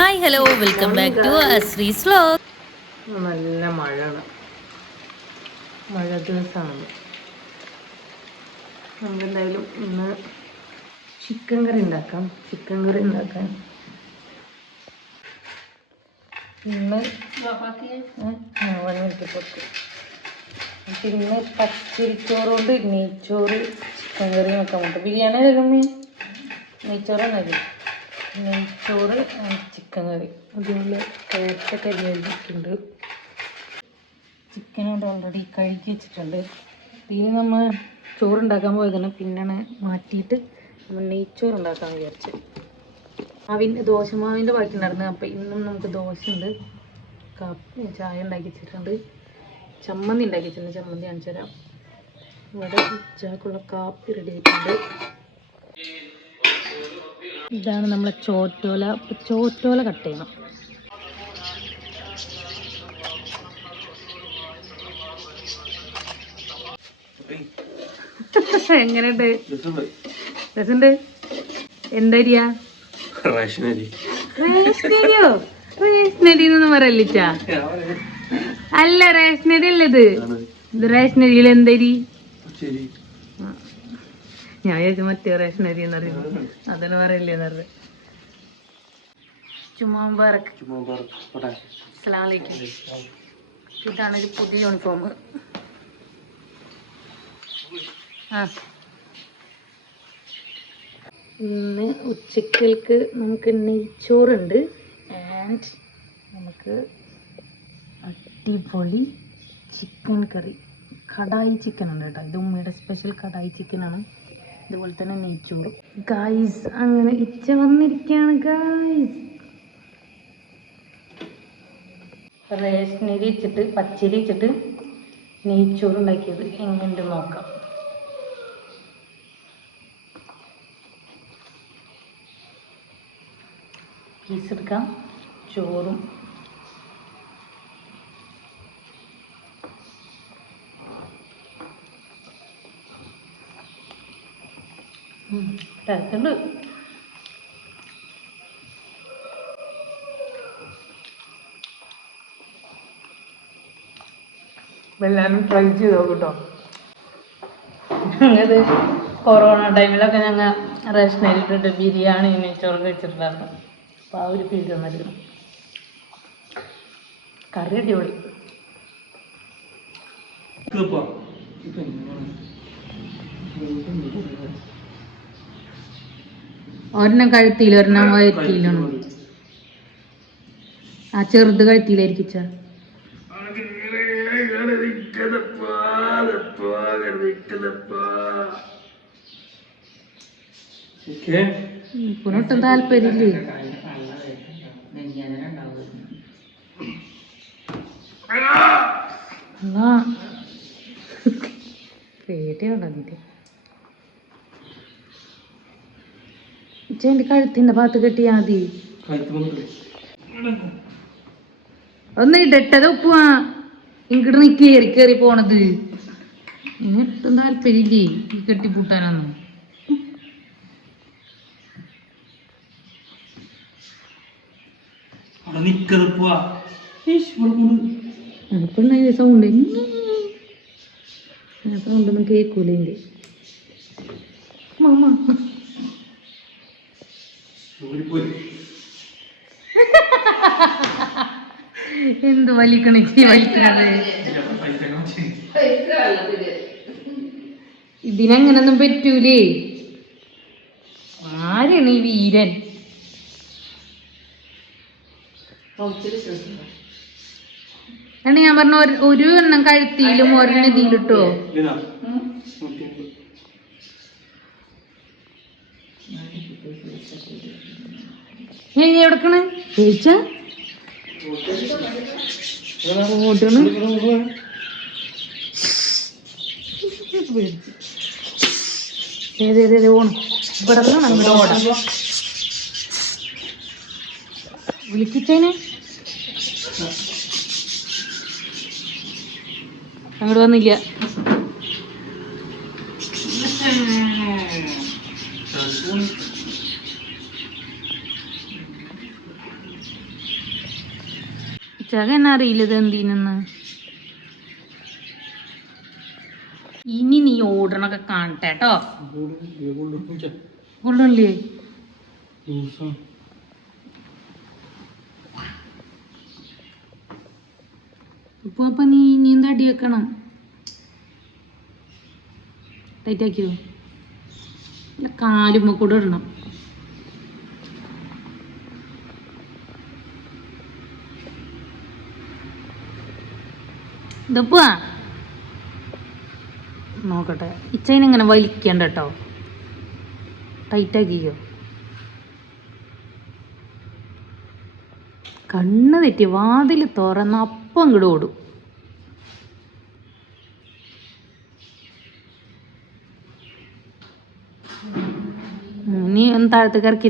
Hi hello welcome back to Sree slow നല്ല മഴയാണ്. മഴ ദിവസമാണ് നമുക്കെന്തായാലും ഇന്ന് ചിക്കൻ കറി ഉണ്ടാക്കാം. ചിക്കൻ കറി ഉണ്ടാക്കാൻ. ഇന്ന് വന്നിട്ട് പിന്നെ പച്ചരിച്ചോറുണ്ട് നെയ്ച്ചോറ് ചിക്കൻ കറി നോക്കാൻ പറ്റും ബിരിയാണി തരുമ്മേ നെയ്ച്ചോറ് തന്നെ നെയ്ച്ചോറ് ചിക്കൻ കറി. അതുപോലെ കറി അരിഞ്ഞിട്ടുണ്ട് ചിക്കനോട് ഓൾറെഡി കഴുകി വെച്ചിട്ടുണ്ട്. ഇനി നമ്മൾ ചോറുണ്ടാക്കാൻ പോയതാണ്. പിന്നാണ് മാറ്റിയിട്ട് നമ്മൾ നെയ്ച്ചോറ് ഉണ്ടാക്കാൻ വിചാരിച്ച്. മാവിന്റെ ദോശമാവിന്റെ ബാക്കി ഉണ്ടായിരുന്നു. അപ്പോൾ ഇന്നും നമുക്ക് ദോശ ഉണ്ട്. കാപ്പി ചായ ഉണ്ടാക്കി വെച്ചിട്ടുണ്ട്. ചമ്മന്തി ഉണ്ടാക്കി വെച്ചിട്ടുണ്ട്. ചമ്മന്തി കാണിച്ചു തരാം ഇവിടെ ഉച്ചക്കുള്ള കാപ്പി റെഡി ആയിട്ടുണ്ട്. ഇതാണ് നമ്മളെ ചോറ്റോല. ചോറ്റോല കട്ട് ചെയ്യണം. എങ്ങനെയുണ്ട്? രസമുണ്ട്. എന്തരിയാ റേഷനരിയോ? റേഷനരി അല്ല റേഷനരി അല്ല ഇത് ഇത് റേഷനരിയിൽ എന്തരി ഞാൻ വിചാരിച്ചു മറ്റേ റേഷനരി എന്നറിയുന്നു അതന്നെ പറയില്ലേ എന്നറിയ ചുമ്മാമ്പറക്ക് അസ്സലാമലൈക്കും ഇതാണ് ഒരു പുതിയ യൂണിഫോം ആ. ഇന്ന് ഉച്ചക്കൽക്ക് നമുക്ക് നെയ്ച്ചോറുണ്ട്. ആൻഡ് നമുക്ക് അടിപൊളി ചിക്കൻ കറി കടായി ചിക്കൻ ഉണ്ട് കേട്ടോ. ഇത് ഉമ്മയുടെ സ്പെഷ്യൽ കടായി ചിക്കനാണ് ഇതുപോലെ തന്നെ നെയ്ച്ചോറും. ഗായ്സ് അങ്ങനെ ഇച്ച വന്നിരിക്കുകയാണ് ഗായ്സ് റേഷനരി വെച്ചിട്ട് പച്ചരി വെച്ചിട്ട് നെയ്ച്ചോറ് ഉണ്ടാക്കിയത് എങ്ങനെയുണ്ട് നോക്കാം. പീസ് എടുക്കാം. ചോറും ടേസ്റ്റുണ്ട് എല്ലാവരും ട്രൈ ചെയ്ത് നോക്കട്ടോ ഞങ്ങത് കൊറോണ ടൈമിലൊക്കെ ഞങ്ങൾ റേഷൻ ഇട്ടിട്ട് ബിരിയാണി നെയ്ച്ചോറ് കഴിച്ചിട്ടുണ്ടായിരുന്നു അപ്പോൾ ആ ഒരു ഫീൽ വന്നിരുന്നു. കറി അടിപൊളി. ഒരെണ്ണം കഴുത്തിയിൽ ഒരെണ്ണം വയറ്റിയിലാണ് ആ ചെറുത് കഴുത്തിയിലായിരിക്കും ചാ പുനൊട്ടും താല്പര്യമില്ലേ? പേടിയാണോ നിന്റെ ചേന്റെ കഴുത്തിന്റെ ഭാഗത്ത് കെട്ടിയാ മതി. ഒന്ന് ഇടട്ടത് ഉപ്പുവാ. ഇങ്ങോട്ട് നീ കേറി കേറി പോണത്. ഇനി ഒട്ടും താല്പര്യമില്ലേ? ഈ കെട്ടിപ്പൂട്ടാനൊന്നും. സൗണ്ട് സൗണ്ട് ഒന്നും കേൾക്കൂല മാമ. എന്ത് വലിക്കണക്ക് വലിക്കണത് ഇതിനങ്ങനൊന്നും പറ്റൂലേ. ആരാണ് ഈ വീരൻ? ആണ് ഞാൻ പറഞ്ഞ ഒരു- ഒരു എണ്ണം കഴുത്തിയിലും ഒരെണ്ണം ഇതിലിട്ടോ എവിടക്കണ്? ചോദിച്ച? ഏതേതേ ഓണം ഇവിടെ ഓടാം. വിളിക്കിച്ചേനെ. അങ്ങോട്ട് വന്നില്ല. ചക എന്നെ അറിയില്ല ഇത് എന്തിനെന്ന് ഇനി നീ ഓടണൊക്കെ കാണട്ടെ കേട്ടോ കൊള്ളില്ലേ ഇപ്പൊ അപ്പൊ നീ ഇനി എന്താ അടി വെക്കണം? ഇല്ല, കാലുമ്മ കൂടെ ഇടണം. ഇതപ്പോ നോക്കട്ടെ. ഇച്ചൈനെ ഇങ്ങനെ വലിക്കണ്ട കേട്ടോ ടൈറ്റാക്കിക്കോ കണ്ണ് തെറ്റി വാതിൽ തുറന്ന് അപ്പം ഇങ്ങോട്ട് ഓടും. നീ ഒന്ന് താഴത്തേക്ക് ഇറക്കി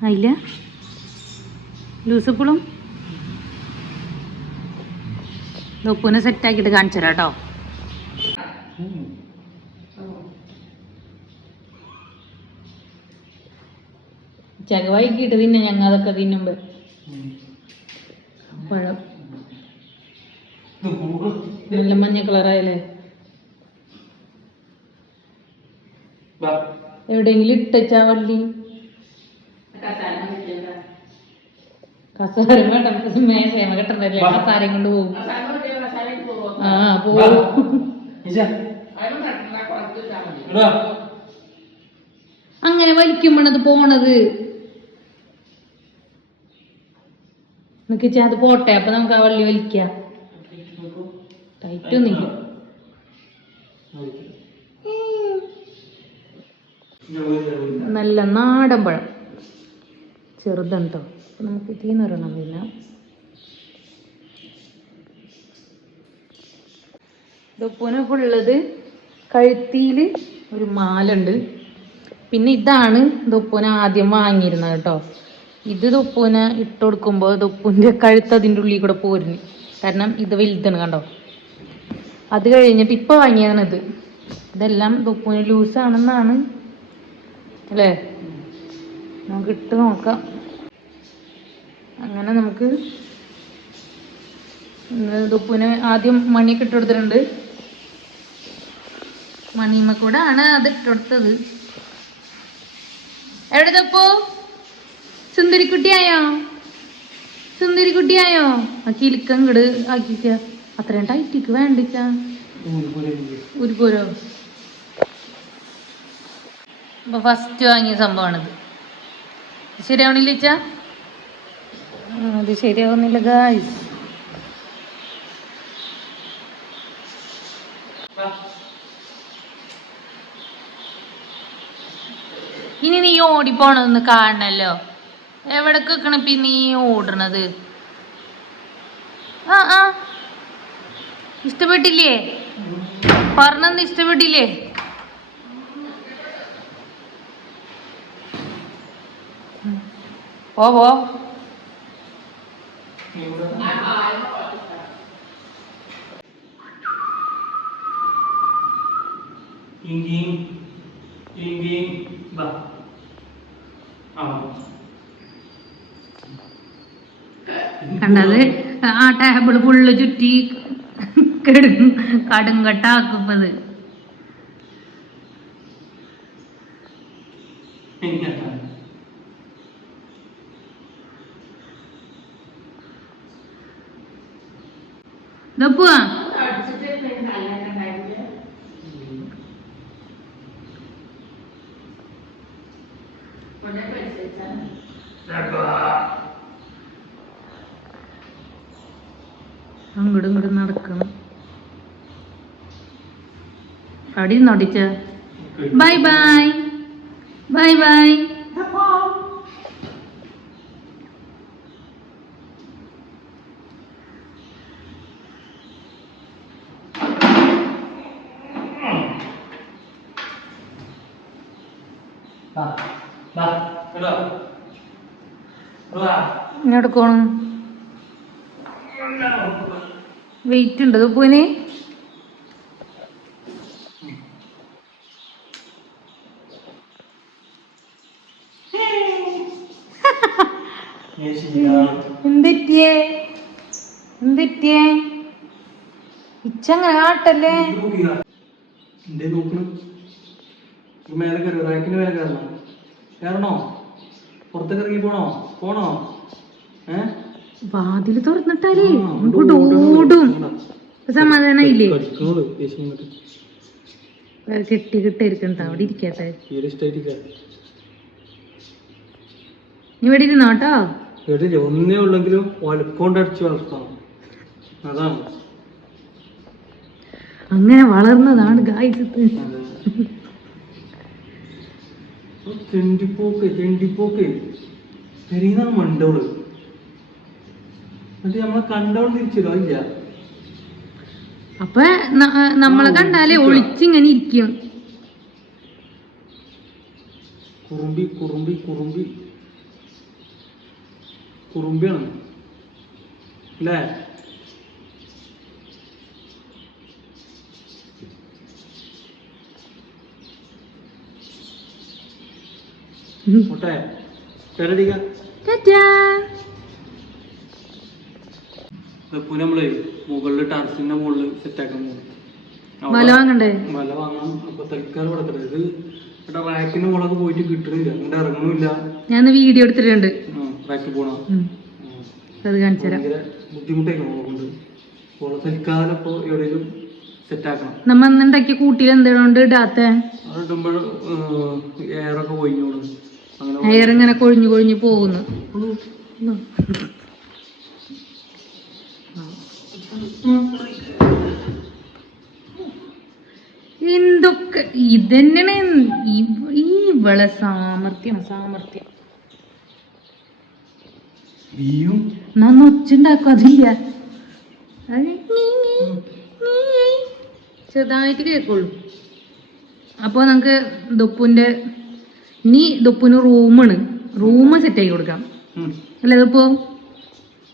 വെച്ചതിനെ ലൂസപ്പിളും ലൂസ് ഇപ്പോഴും ഉപ്പുനെ സെറ്റാക്കിയിട്ട് കാണിച്ചു തരാം കേട്ടോ. ചകവായിക്കിട്ട് തിന്നെ ഞങ്ങൾ അതൊക്കെ തിന്നുമ്പോ. പഴം. നല്ല മഞ്ഞ കളറായല്ലേ എവിടെയെങ്കിലും ഇട്ടച്ചാ വള്ളി കസാര വേണ്ട മേശയമ കെട്ടണ്ടല്ലേ? കസാരയും കൊണ്ട് പോകും ആ പോവും. അങ്ങനെ വലിക്കുമ്പോണത് പോണത്. നിക്ക് അത് പോട്ടെ അപ്പൊ നമുക്ക് ആ വള്ളി വലിക്കാം. ടൈറ്റ് ഒന്നുമില്ല. നല്ല നാടൻ പഴം. ചെറുതാണ് കേട്ടോ അപ്പൊ നമുക്ക് തീന്നൊരെണ്ണം പിന്നെ ദൊപ്പൂനൊക്കെ കഴുത്തിയിൽ ഒരു മാലുണ്ട്. പിന്നെ ഇതാണ് ദൊപ്പൂന ആദ്യം വാങ്ങിയിരുന്നത് കേട്ടോ. ഇത് ദൊപ്പൂന ഇട്ട് കൊടുക്കുമ്പോൾ ദൊപ്പൂന്റെ കഴുത്ത് അതിന്റെ ഉള്ളിൽ കൂടെ പോരുന്നു. കാരണം ഇത് വലുതാണ് കണ്ടോ. അത് കഴിഞ്ഞിട്ട് ഇപ്പോൾ വാങ്ങിയതാണ് ഇത്. ഇതെല്ലാം ദുപ്പൂന് ലൂസാണെന്നാണ്. അല്ലേ? നമുക്ക് ഇട്ട് നോക്കാം. അങ്ങനെ നമുക്ക് ഉപ്പുവിന് ആദ്യം മണിയൊക്കെ ഇട്ടെടുത്തിട്ടുണ്ട് മണിയമ്മ കൂടെ ആണ് അത് ഇട്ടെടുത്തത് എവിടെ തപ്പോ സുന്ദരിക്കുട്ടിയായോ? സുന്ദരിക്കുട്ടിയായോ? ആ ചിലക്കം കിട് ആക്കിക്ക. അത്രയും ടൈറ്റിക്ക് വേണ്ടിച്ച. ഒരു പോരോ അപ്പൊ ഫസ്റ്റ് വാങ്ങിയ സംഭവമാണിത്. ശരിയാവണില്ല അത് ശരിയാവുന്നില്ല ഗായ്സ് ഇനി നീ ഓടിപ്പോണതൊന്ന് കാണണല്ലോ. എവിടെ കേക്കണ ഇപ്പൊ നീ ഓടണത്? ആ ആ. ഇഷ്ടപ്പെട്ടില്ലേ? പറഞ്ഞൊന്നും ഇഷ്ടപ്പെട്ടില്ലേ? പോ പോ കണ്ടത്? ആ ടേബിൾ ഫുള്ള് ചുറ്റി കെടും കടുങ്കട്ടാക്കുമ്പത് ദപ്പുവാ അങ്ങോട്ടും ഇങ്ങോട്ടും നടക്കണം അടി teacher? Bye bye. Bye bye. ഇങ്ങോട്ട് പോണം. വെയിറ്റ് ഉണ്ട് തൊപ്പൂന് എന്തെറ്റിയേ എന്തെറ്റിയേ ഇച്ചങ്ങനെ കാട്ടല്ലേ? എന്തേ നോക്കണം. മേലെ കയറി റാക്കിന് മേലെ കയറണം. കയറണോ? പുറത്തേക്ക് ഇറങ്ങി പോണോ? പോണോ? ഏ? വാതിൽ തുറന്നിട്ടാലേ നമുക്ക് ഓടും. സമാധാനായില്ലേ? കെട്ടി കിട്ടിയിരിക്കണ്ട അവിടെ ഇരിക്കട്ടെ നീ ഇവിടെ ഇരുന്നോട്ടോ കേട്ടില്ല ഒന്നേ ഉള്ളെങ്കിലും വലക്കൊണ്ട് അടിച്ച് വളർത്തണം. അതാണ്. അങ്ങനെ വളർന്നതാണ് ഗായ്സ് തെണ്ടിപ്പോക്ക് തെണ്ടിപ്പോക്ക് പെരീന്നാണ് മണ്ടോൾ. എന്നിട്ട് നമ്മളെ കണ്ടോണ്ട് തിരിച്ചിടോ ഇല്ല. അപ്പൊ നമ്മളെ കണ്ടാലേ ഒളിച്ചിങ്ങനെ ഇരിക്കും. കുറുമ്പി കുറുമ്പി കുറുമ്പി. കുറുമ്പിയാണ്. അല്ലേ? പോട്ടെ. പേരടിക്കാം നമ്മൾ മുകളിൽ ടാർസിന്റെ മുകളിൽ സെറ്റാക്കാൻ പോകും വല വാങ്ങണ്ടേ? വല വാങ്ങണം. അപ്പൊ തൽക്കാലം കൊടുക്കട്ടെ ഇത് റാക്കിന്റെ മുകളൊക്കെ പോയിട്ട് കിട്ടണില്ല. ഇറങ്ങണില്ല ഞാൻ വീഡിയോ എടുത്തിട്ടുണ്ട്. റാക്കിൽ പോണോ. അത് കാണിച്ചു തരാം. ഭയങ്കര ബുദ്ധിമുട്ടായിരിക്കും കൊണ്ട്. അപ്പോൾ തൽക്കാലം ഇപ്പോൾ എവിടെയെങ്കിലും സെറ്റ് ആക്കണം. നമ്മ അന്നുണ്ടാക്കിയ കൂട്ടിയിൽ എന്തുകൊണ്ട് ഇടാത്ത? അത് ഇടുമ്പോൾ എയറൊക്കെ കൊഴിഞ്ഞോളും. അങ്ങനെ ഹെയർ ഇങ്ങനെ കൊഴിഞ്ഞു കൊഴിഞ്ഞു പോകുന്നു. എന്തൊക്കെ ഇതന്നെയാണ് ഈ- ഈ ഇവളെ സാമർത്ഥ്യം സാമർത്ഥ്യം നന്ന് ഒച്ചുണ്ടാക്കും അതില്ല. ചെറുതായിട്ട് കേൾക്കുള്ളൂ. അപ്പോൾ നമുക്ക് ദുപ്പുന്റെ നീ ദുപ്പുന് റൂമാണ്. റൂം സെറ്റ് ആക്കി കൊടുക്കാം. അല്ലെ ഇതിപ്പോൾ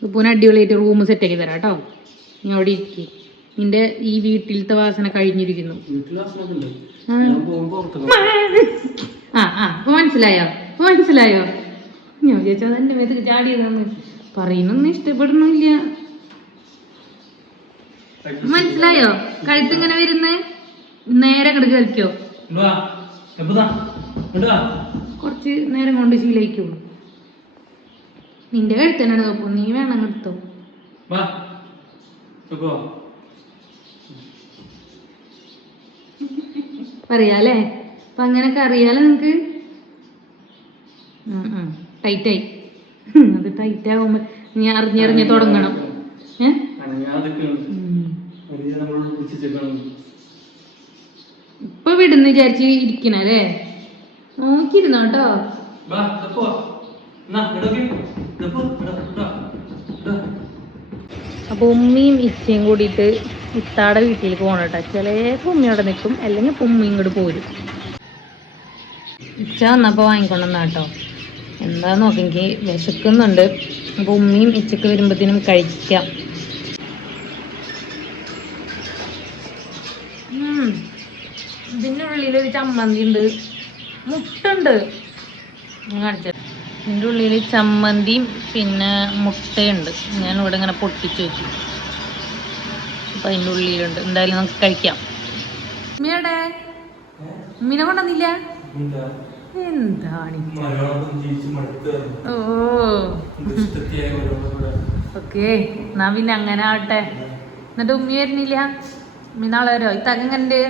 ദുപ്പുന് അടിപൊളിയായിട്ട് റൂം സെറ്റ് ആക്കി തരാം കേട്ടോ. നീ അവിടെ ഇരിക്കി. നിന്റെ ഈ വീട്ടിലത്തെ വാസന കഴിഞ്ഞിരിക്കുന്നു. ആ. ആ ആ. ഇപ്പൊ മനസ്സിലായോ? ഇപ്പൊ മനസ്സിലായോ? ഞാൻ വിചാരിച്ചു എന്റെ മേത്ത് ചാടിയതാന്ന് പറയുന്നൊന്നും ഇഷ്ടപ്പെടണില്ല മനസ്സിലായോ? കഴുത്ത് ഇങ്ങനെ വരുന്നേ? നേരെ കിടക്ക് കളിക്കോ കൊറച്ച് നേരം കൊണ്ട് ശീലയിക്കോ. നിന്റെ കഴുത്തനാണ് നോക്കും നീ വേണം എടുത്തോ. പറയാലേ അപ്പൊ അങ്ങനൊക്കെ അറിയാലോ നിങ്ങക്ക്? ടൈറ്റായി. അത് ടൈറ്റ് ആകുമ്പോ നീ അറിഞ്ഞറിഞ്ഞ് തുടങ്ങണം. ഇപ്പൊ വിടുന്ന് വിചാരിച്ച് ഇരിക്കണല്ലേ നോക്കിയിരുന്നോ കേട്ടോ അപ്പൊ ഉമ്മയും ഇച്ചയും കൂടിയിട്ട് ഇത്താടെ വീട്ടിലേക്ക് പോകണം കേട്ടോ ചിലപ്പോ ഉമ്മ അവിടെ നിൽക്കും അല്ലെങ്കിൽ ഉമ്മ ഇങ്ങോട്ട് പോരും. ഇച്ച വന്നപ്പോ വാങ്ങിക്കൊണ്ടെന്നാ കേട്ടോ എന്താ നോക്കി എനിക്ക് വിശക്കുന്നുണ്ട്. അപ്പൊ ഉമ്മയും ഇച്ചക്ക് വരുമ്പോഴത്തേനും കഴിക്കാം. ഇതിന്റെ ഉള്ളിൽ ഒരു ചമ്മന്തി ഉണ്ട്. മുട്ടുണ്ട്. ഞാൻ കാണിച്ചുതരാം ഇതിന്റെ ഉള്ളിൽ ചമ്മന്തിയും പിന്നെ മുട്ടയുണ്ട്. ഞാൻ ഇവിടെ ഇങ്ങനെ പൊട്ടിച്ചു വെച്ചു. അപ്പം അതിന്റെ ഉള്ളിലുണ്ട്. എന്തായാലും നമുക്ക് കഴിക്കാം. ഉമ്മയുടെ? ഉമ്മിനെ കൊണ്ടുവന്നില്ല. എന്താണ് ഓ. ഓക്കെ എന്നാ പിന്നെ അങ്ങനെ ആവട്ടെ. എന്നിട്ട് ഉമ്മി വരുന്നില്ല? ഉമ്മി നാളെ വരോ? ഇത്തക എങ്ങനെ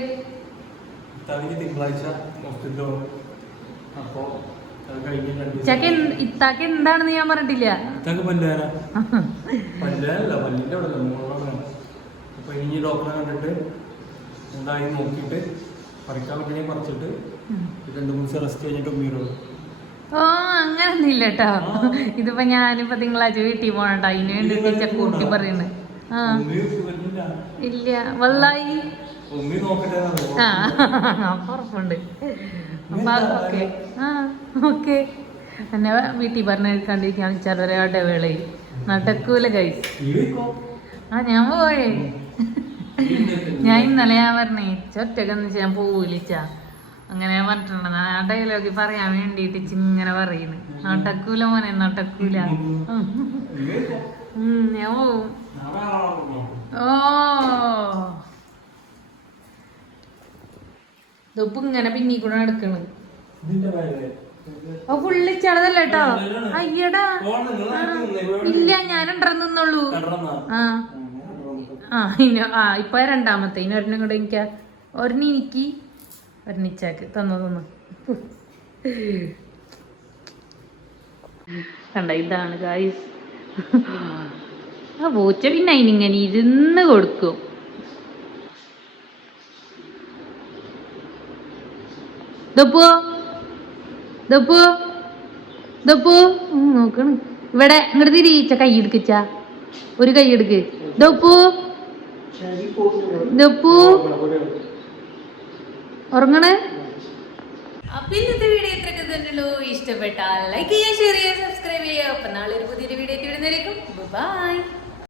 ഇത്താക്ക് എന്താണെന്ന് ഞാൻ പറഞ്ഞിട്ടില്ല. ഇനി ഡോക്ടറെ കണ്ടിട്ട് എന്തായി നോക്കിയിട്ട് പറിക്കാൻ പറ്റണമെങ്കിൽ പറിച്ചിട്ട് രണ്ട് മൂന്ന് ദിവസം റെസ്റ്റ് കഴിഞ്ഞിട്ട് ഉമ്മീരുള്ളൂ ഓ അങ്ങനൊന്നും ഇല്ല കേട്ടോ ഇതിപ്പോ ഞാനിപ്പോ തിങ്കളാഴ്ച വീട്ടിൽ പോകണ്ട അതിന് ടീച്ചർ കൂട്ടി പറയുന്നത് ആ. ഇല്ല. വള്ളായി. ആ അപ്പൊ ഉറപ്പുണ്ട്. അപ്പൊ ഓക്കെ. ആ ഓക്കെ. എന്നെ വീട്ടിൽ പറഞ്ഞ കണ്ടിരിക്കാൻ വേളയിൽ നടക്കൂല കഴിച്ച് ആ ഞാൻ പോയേ. ഞാൻ ഇന്നലെ ഞാൻ പറഞ്ഞേ ഒറ്റക്കൊന്നും ഞാൻ പോവില്ല അങ്ങനെ ഞാൻ പറഞ്ഞിട്ടുണ്ട് ആ ഡയലോഗ് പറയാൻ വേണ്ടിട്ട് ഇങ്ങനെ പറയുന്നു. നോട്ടക്കൂല മോനെ നോട്ടക്കൂല ഞാൻ പോവും ഓ. ഇതിപ്പോ ഇങ്ങനെ പിന്നീ കൂടെ നടക്കണ്. ഓ ഫുള്ള് ചെറുതല്ല കേട്ടോ അയ്യടാ. ഇല്ല ഞാൻ നിന്നുള്ളൂ. ആ. ആ ആ ഇപ്പൊ രണ്ടാമത്തെ. ഇനി ഒരെണ്ണം കൂടെ എനിക്ക് ഒരെണ്ണം എനിക്ക് ഒരെണ്ണം ഇച്ചാക്ക് തന്നു തന്നു. കണ്ട ഇതാണ് ഗായ്സ് ആ പൂച്ച പിന്നെ അതിനിങ്ങനെ ഇരുന്ന് കൊടുക്കും. നോക്കണ്. ഇവിടെ ഇങ്ങോട്ട് തിരിച്ച കൈ എടുക്കിച്ച ഒരു കൈ എടുക്ക്. ദപ്പു ദപ്പു. ഉറങ്ങണേ? അപ്പൊ ഇന്നത്തെ വീഡിയോ ഇത്രയൊക്കെ തന്നെയുള്ളൂ ഇഷ്ടപ്പെട്ടാൽ ലൈക്ക് ചെയ്യുക ഷെയർ ചെയ്യുക സബ്സ്ക്രൈബ് ചെയ്യുക. അപ്പൊ നാളെ ഒരു പുതിയൊരു വീഡിയോ എത്തി ബൈ